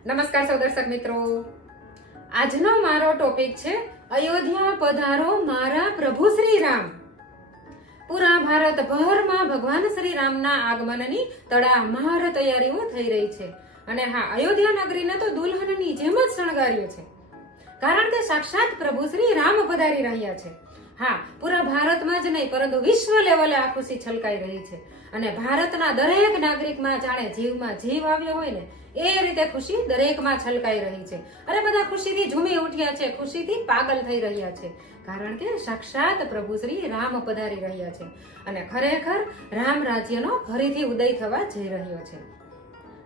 નમસ્કાર સૌ દર્શક મિત્રો, આજનો મારો ટોપિક છે અયોધ્યા પધારો મારા પ્રભુ શ્રી રામ. પૂરા ભારતભરમાં ભગવાન શ્રી રામના આગમનની તડામાર તૈયારીઓ થઈ રહી છે. અને હા, અયોધ્યા નગરીને તો દુલ્હનની જેમ જ શણગાર્યું છે, કારણ કે સાક્ષાત પ્રભુ શ્રી રામ પધારી રહ્યા છે. હા, પૂરા ભારતમાં જ નહીં પરંતુ વિશ્વ લેવલે આ ખુશી છલકાઈ રહી છે. અને ભારતના દરેક નાગરિકમાં જાણે જીવમાં જીવ આવ્યો હોય ને એ રીતે ખુશી દરેકમાં છલકાઈ રહી છે. અરે બધા ખુશીથી ઝૂમી ઉઠ્યા છે, ખુશીથી પાગલ થઈ રહ્યા છે, કારણ કે સાક્ષાત પ્રભુ શ્રી રામ પધારી રહ્યા છે. અને ખરેખર રામ રાજ્યનો ફરીથી ઉદય થવા જઈ રહ્યો છે.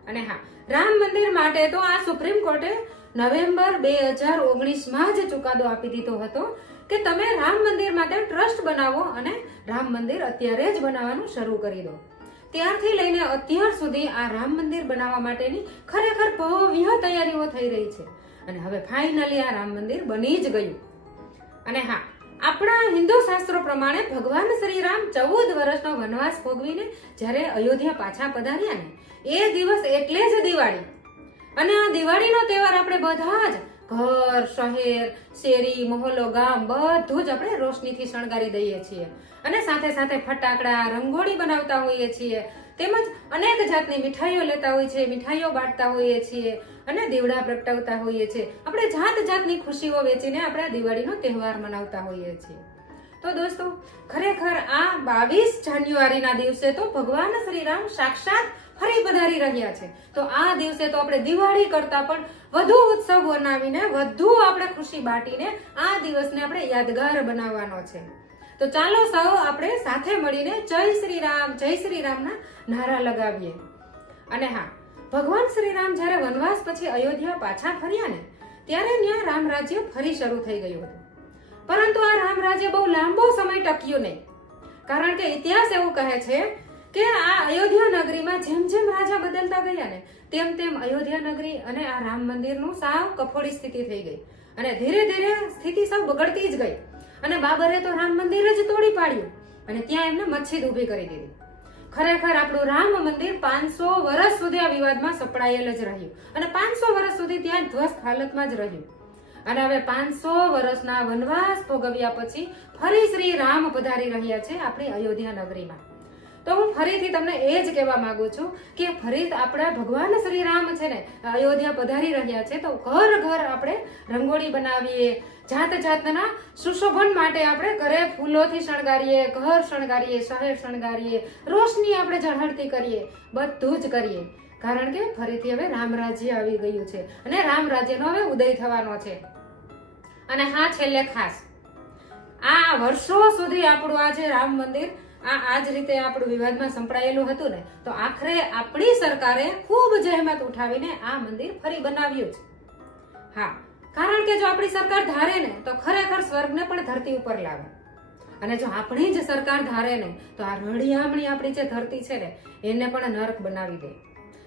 અને હા, રામ મંદિર માટે તો આ સુપ્રીમ કોર્ટે નવેમ્બર 2019માં જ ચુકાદો આપી દીધો હતો કે તમે રામ મંદિર માટે ટ્રસ્ટ બનાવો અને રામ મંદિર અત્યારે જ બનાવવાનું શરૂ કરી દો. ત્યારથી લઈને અત્યાર સુધી આ રામ મંદિર બનાવવા માટેની ખરેખર ભવ્ય તૈયારીઓ થઈ રહી છે. અને હવે ફાઇનલી આ રામ મંદિર બની જ ગયું. અને હા, આપણા હિન્દુ શાસ્ત્રો પ્રમાણે ભગવાન શ્રી રામ 14 વર્ષનો વનવાસ ભોગવીને જ્યારે અયોધ્યા પાછા પધાર્યા ને એ દિવસ એટલે જ દિવાળી. અને આ દિવાળીનો તહેવાર આપણે બધા જ ઘર, શહેર, શેરી, મહોલ્લો, ગામ બધું જ આપણે રોશનીથી શણગારી દઈએ છીએ. અને સાથે સાથે ફટાકડા, રંગોળી બનાવતા હોઈએ છીએ, તેમજ અનેક જાતની મીઠાઈઓ લેતા હોઈએ છીએ, મીઠાઈઓ બાંટતા હોઈએ છીએ અને દીવડા પ્રગટાવતા હોઈએ છીએ. આપણે જાત જાતની ખુશીઓ વેચીને આપણે દિવાળીનો તહેવાર મનાવતા હોઈએ છીએ. તો દોસ્તો, ખરેખર આ 22 જાન્યુઆરીના દિવસે તો ભગવાન શ્રી રામ સાક્ષાત ફરી પધારી રહ્યા છે. તો આ દિવસે તો આપણે દિવાળી કરતા પણ વધુ ઉત્સવ બનાવીને, વધુ આપણે ખુશી બાટીને આ દિવસને આપણે યાદગાર બનાવવાનો છે. તો ચાલો સૌ આપણે સાથે મળીને જય શ્રી રામના નારા લગાવીએ. અને હા, ભગવાન શ્રી રામ જ્યારે વનવાસ પછી અયોધ્યા પાછા ફર્યા ને ત્યારે ત્યાં રામ રાજ્ય ફરી શરૂ થઈ ગયું હતું. પરંતુ આ રામ રાજ્ય બહુ લાંબો સમય ટક્યું નહીં, કારણ કે ઇતિહાસ એવું કહે છે કે આ અયોધ્યા નગરીમાં જેમ જેમ રાજા બદલતા ગયા ને તેમ તેમ અયોધ્યા નગરી અને આ રામ મંદિરનું સાવ કફોડી સ્થિતિ થઈ ગઈ. અને ધીરે ધીરે સ્થિતિ સાવ બગડતી જ ગઈ. અને બાબરે તો રામ મંદિર જ તોડી પાડ્યું અને ત્યાં એમને મસ્જિદ ઊભી કરી દીધી. ખરેખર આપણું રામ મંદિર 500 વર્ષ સુધી આ વિવાદમાં સપડાયેલ જ રહ્યું અને 500 વર્ષ સુધી ત્યાં ધ્વસ્ત હાલતમાં જ રહ્યું. અને હવે 500 વર્ષના વનવાસ ભોગવ્યા પછી ફરી શ્રી રામ પધારી રહ્યા છે આપણી અયોધ્યા નગરીમાં. તો હું ફરીથી તમને એ જ કહેવા માંગુ છું કે ફરી આપણા ભગવાન શ્રી રામ છે ને અયોધ્યા પધારી રહ્યા છે. તો ઘર ઘર આપણે રંગોળી બનાવીએ, જાત જાતના સુશોભન માટે આપણે ઘરે ફૂલોથી શણગારીએ, ઘર શણગારીએ, શહેર શણગારીએ, રોશની આપણે ઝળહળતી કરીએ, બધું જ કરીએ, કારણ કે ફરીથી હવે રામ રાજ્ય આવી ગયું છે અને રામ રાજ્યનો હવે ઉદય થવાનો છે. અને હા, છેલ્લે ખાસ આ વર્ષો સુધી આપણું આ જે રામ મંદિર આ જ રીતે આપણું વિવાદમાં સંપડાયેલું હતું ને, તો આખરે આપણી સરકારે ખૂબ જહેમત ઉઠાવીને આ મંદિર ફરી બનાવ્યું છે. હા, કારણ કે જો આપણી સરકાર ધારે ને તો ખરેખર સ્વર્ગને પણ ધરતી ઉપર લાવે. અને જો આપણી જ સરકાર ધારે ને તો આ રળિયામણી આપણી જે ધરતી છે ને એને પણ નરક બનાવી દે.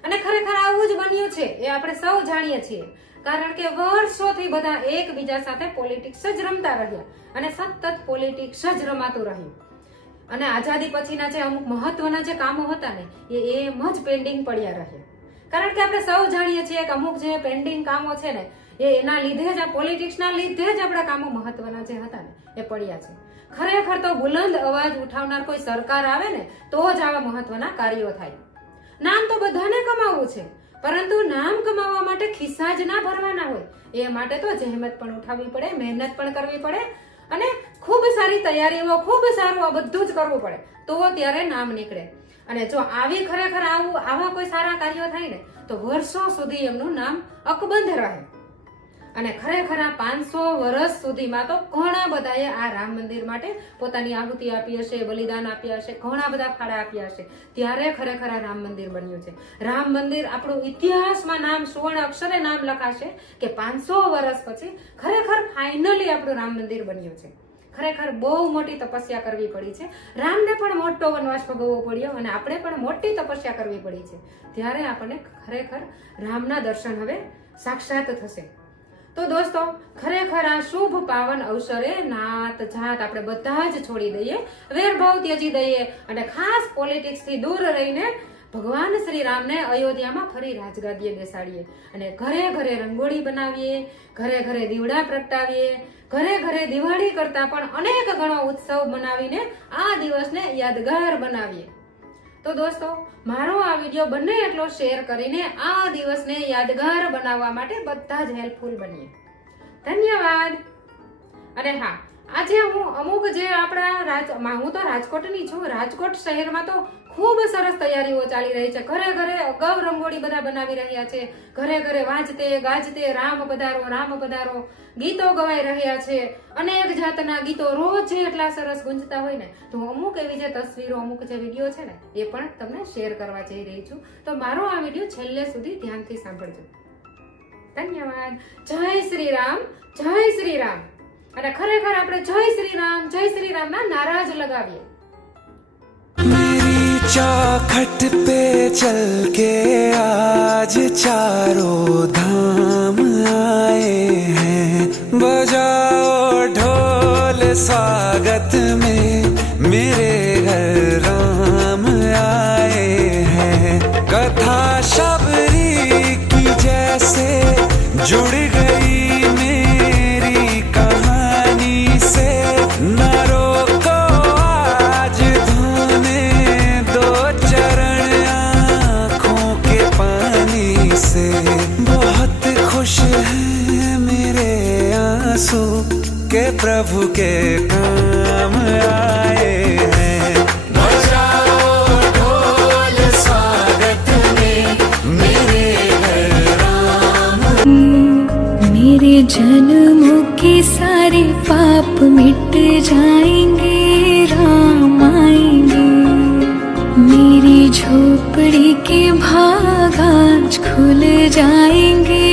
અને ખરેખર આવું જ બન્યું છે, એ આપણે સૌ જાણીએ છીએ, કારણ કે વર્ષોથી બધા એકબીજા સાથે પોલિટિક્સ જ રમતા રહ્યા અને સતત પોલિટિક્સ જ રમાતું રહ્યું. અને આઝાદી પછીના જે અમુક મહત્વના જે કામો હતા ને એ એમ જ પેન્ડિંગ પડ્યા રહ્યા, કારણ કે આપણે સૌ જાણીએ છીએ કે અમુક જે પેન્ડિંગ કામો છે ને એના લીધે જ, આ પોલિટિક્સના લીધે જ આપણા કામો મહત્વના જે હતા ને એ પડ્યા છે. ખરેખર તો બુલંદ અવાજ ઉઠાવનાર કોઈ સરકાર આવે ને તો જ આવા મહત્વના કાર્યો થાય. નામ તો બધાને કમાવવું છે, પરંતુ નામ કમાવવા માટે ખિસ્સા જ ના ભરવાના હોય. એ માટે તો જહેમત પણ ઉઠાવવી પડે, મહેનત પણ કરવી પડે અને ખૂબ સારી તૈયારીઓ, ખૂબ સારું આ બધું જ કરવું પડે, તો ત્યારે નામ નીકળે. અને જો આવી ખરેખર આવા કોઈ સારા કાર્યો થાય ને તો વર્ષો સુધી એમનું નામ અકબંધ રહે. અને ખરેખર આ 500 વર્ષ સુધીમાં તો ઘણા બધાએ આ રામ મંદિર માટે પોતાની આહુતિ આપી હશે, બલિદાન આપ્યા હશે, ઘણા બધા ફાળા આપ્યા હશે, ત્યારે ખરેખર આ રામ મંદિર બન્યું છે. રામ મંદિર આપણું ઇતિહાસમાં નામ સુવર્ણ અક્ષરે નામ લખાશે કે 500 વર્ષ પછી ખરેખર ફાઇનલી આપણું રામ મંદિર બન્યું છે. ખરેખર બહુ મોટી તપસ્યા કરવી પડી છે. રામને પણ મોટો વનવાસ ભોગવવો પડ્યો અને આપણે પણ મોટી તપસ્યા કરવી પડી છે. ત્યારે આપણને ખરેખર રામના દર્શન હવે સાક્ષાત થશે. તો દોસ્તો, ખરેખર આ શુભ પાવન અવસરે નાત જાત આપણે બધા જ છોડી દઈએ, વેરભાવ ત્યજી દઈએ અને ખાસ પોલિટિક્સ થી દૂર રહીને ભગવાન શ્રી રામને અયોધ્યામાં ફરી રાજગાદીએ બેસાડીએ અને ઘરે ઘરે રંગોળી બનાવીએ, ઘરે ઘરે દીવડા પ્રગટાવીએ, ઘરે ઘરે દિવાળી કરતા પણ અનેક ગણો ઉત્સવ બનાવીને આ દિવસને યાદગાર બનાવીએ. તો દોસ્તો, મારો આ વિડીયો બને એટલો શેર કરીને આ દિવસને યાદગાર બનાવવા માટે બધા જ હેલ્પફુલ બનીએ. ધન્યવાદ. અને હા, આજે હું અમુક જે આપણા હું તો રાજકોટની છું. રાજકોટ શહેરમાં તો ખૂબ સરસ તૈયારીઓ ચાલી રહી છે. ઘરે ઘરે અગાઉ રંગોળી બધા બનાવી રહ્યા છે. ઘરે ઘરે વાંચતે ગાજતે રામ પધારો રામ પધારો ગીતો ગવાઈ રહ્યા છે. અનેક જાતના ગીતો રોજ એટલા સરસ ગુંજતા હોય ને, તો અમુક એવી જે તસવીરો, અમુક જે વિડીયો છે ને, એ પણ તમને શેર કરવા જઈ રહી છું. તો મારો આ વિડીયો છેલ્લે સુધી ધ્યાનથી સાંભળજો. ધન્યવાદ. જય શ્રી રામ, જય શ્રી રામ. અને ખરેખર આપણે જય શ્રી રામ ના નારા જ લગાવીએ. मेरी चौखट पे चल के आज चारों धाम आए हैं, बजाओ ढोल स्वागत में मेरे घर राम आए हैं. कथा शबरी की जैसे जुड़ गई मेरी कहानी से, न रोको आज धोने दो चरण आँखों के पानी से. बहुत खुश हैं मेरे आंसू के प्रभु के काम आए हैं. बजाओ ढोल स्वागत में मेरे घर राम. मेरे जन्मों के सारे पाप मिट जाएंगे, राम आएंगे. मेरी झोपड़ी के भाग आज खुल जाएंगे,